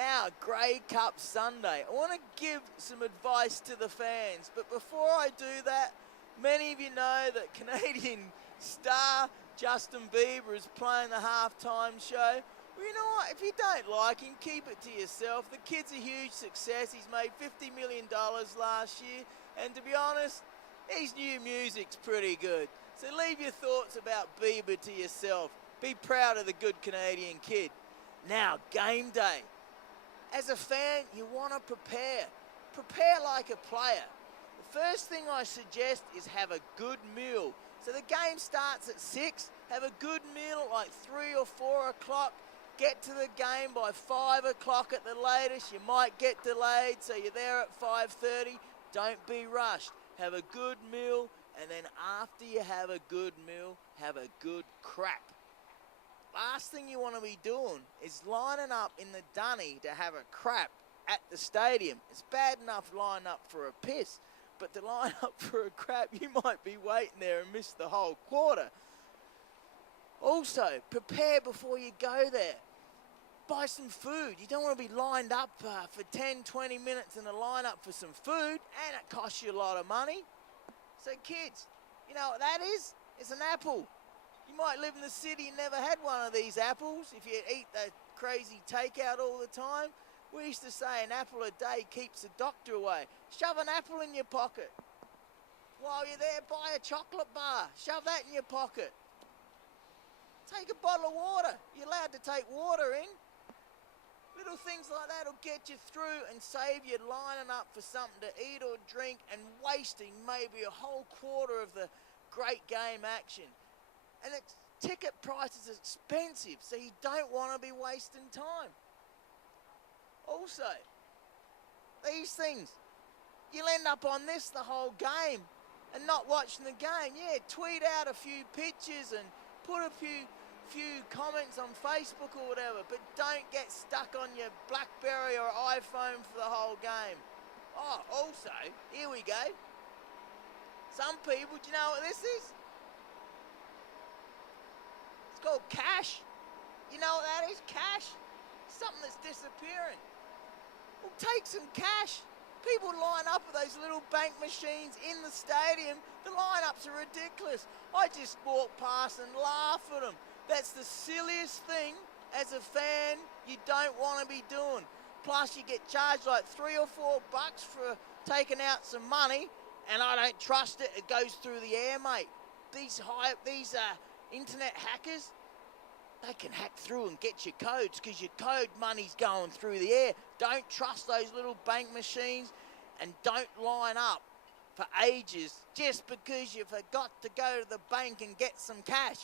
Now, Grey Cup Sunday. I want to give some advice to the fans, but before I do that, many of you know that Canadian star Justin Bieber is playing the halftime show. Well, you know what? If you don't like him, keep it to yourself. The kid's a huge success. He's made $50 million last year, and to be honest, his new music's pretty good. So leave your thoughts about Bieber to yourself. Be proud of the good Canadian kid. Now, game day. As a fan, you want to prepare. Prepare like a player. The first thing I suggest is have a good meal. So the game starts at 6. Have a good meal at like 3 or 4 o'clock. Get to the game by 5 o'clock at the latest. You might get delayed, so you're there at 5:30. Don't be rushed. Have a good meal, and then after you have a good meal, have a good crap. Last thing you want to be doing is lining up in the dunny to have a crap at the stadium. It's bad enough lining up for a piss, but to line up for a crap, you might be waiting there and miss the whole quarter. Also, prepare before you go there. Buy some food. You don't want to be lined up for 10, 20 minutes in a lineup for some food, and it costs you a lot of money. So kids, you know what that is? It's an apple. You might live in the city and never had one of these apples if you eat that crazy takeout all the time. We used to say an apple a day keeps the doctor away. Shove an apple in your pocket. While you're there, buy a chocolate bar. Shove that in your pocket. Take a bottle of water. You're allowed to take water in. Little things like that will get you through and save you lining up for something to eat or drink and wasting maybe a whole quarter of the great game action. And its ticket price is expensive, so you don't want to be wasting time. Also, these things, you'll end up on this the whole game and not watching the game. Yeah, tweet out a few pictures and put a few comments on Facebook or whatever, but don't get stuck on your BlackBerry or iPhone for the whole game. Oh, also, here we go. Some people, do you know what this is? It's called cash. You know what that is? Cash. Something that's disappearing. Well, take some cash. People line up at those little bank machines in the stadium. The lineups are ridiculous. I just walk past and laugh at them. That's the silliest thing as a fan you don't want to be doing. Plus you get charged like $3 or $4 for taking out some money, and I don't trust it. It goes through the air, mate. These internet hackers, they can hack through and get your codes because your code money's going through the air. Don't trust those little bank machines, and don't line up for ages just because you forgot to go to the bank and get some cash.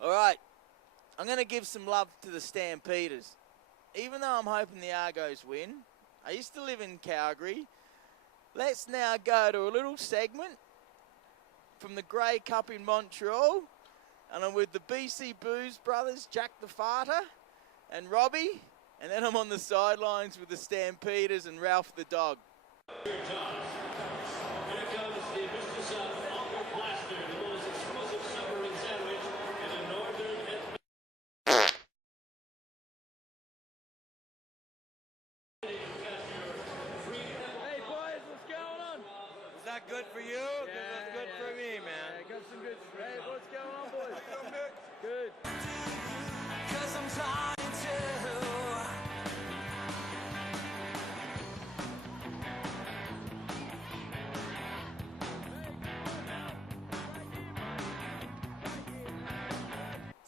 All right, I'm going to give some love to the Stampeders. Even though I'm hoping the Argos win, I used to live in Calgary. Let's now go to a little segment from the Grey Cup in Montreal. And I'm with the BC Booze brothers, Jack the Farter and Robbie. And then I'm on the sidelines with the Stampeders and Ralph the Dog. Good for you? Yeah, it's good for me, man. Yeah, got some good. Hey, what's going on, boys? Good. Cause I'm trying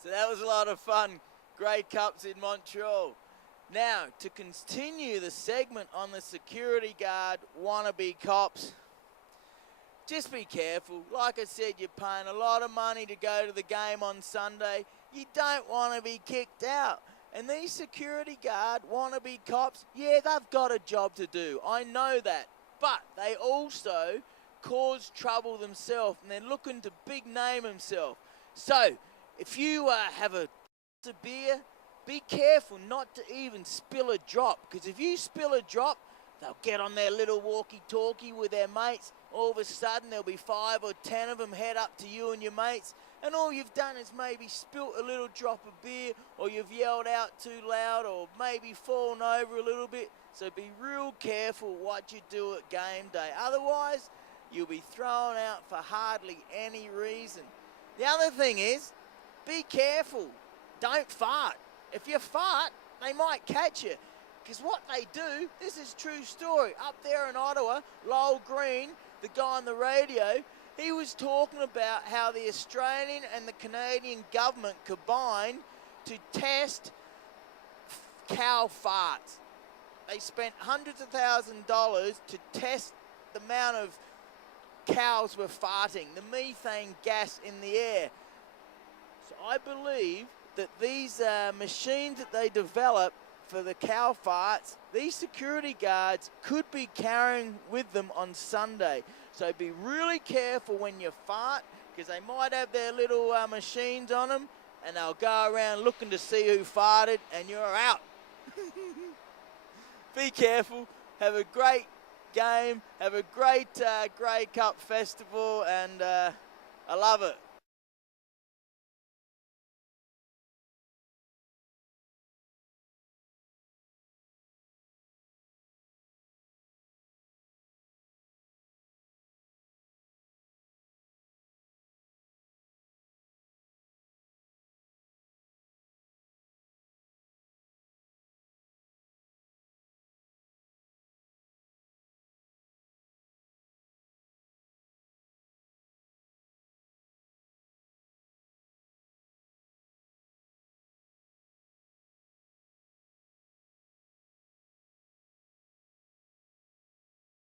So that was a lot of fun. Grey Cups in Montreal. Now, to continue the segment on the security guard wannabe cops, just be careful. Like I said, you're paying a lot of money to go to the game on Sunday. You don't want to be kicked out. And these security guard wannabe cops, yeah, they've got a job to do. I know that. But they also cause trouble themselves, and they're looking to big name themselves. So, if you have a beer, be careful not to even spill a drop. Because if you spill a drop, they'll get on their little walkie-talkie with their mates. All of a sudden, there'll be 5 or 10 of them head up to you and your mates. and all you've done is maybe spilt a little drop of beer, or you've yelled out too loud, or maybe fallen over a little bit. So be real careful what you do at game day. Otherwise, you'll be thrown out for hardly any reason. The other thing is, be careful. Don't fart. If you fart, they might catch you. Because what they do, this is true story. Up there in Ottawa, Lowell Green, the guy on the radio, he was talking about how the Australian and the Canadian government combined to test cow farts. They spent hundreds of thousands of dollars to test the amount of cows were farting, the methane gas in the air. So I believe that these machines that they develop for the cow farts, these security guards could be carrying with them on Sunday. So be really careful when you fart, because they might have their little machines on them, and they'll go around looking to see who farted, and you're out. Be careful. Have a great game. Have a great Grey Cup Festival, and I love it.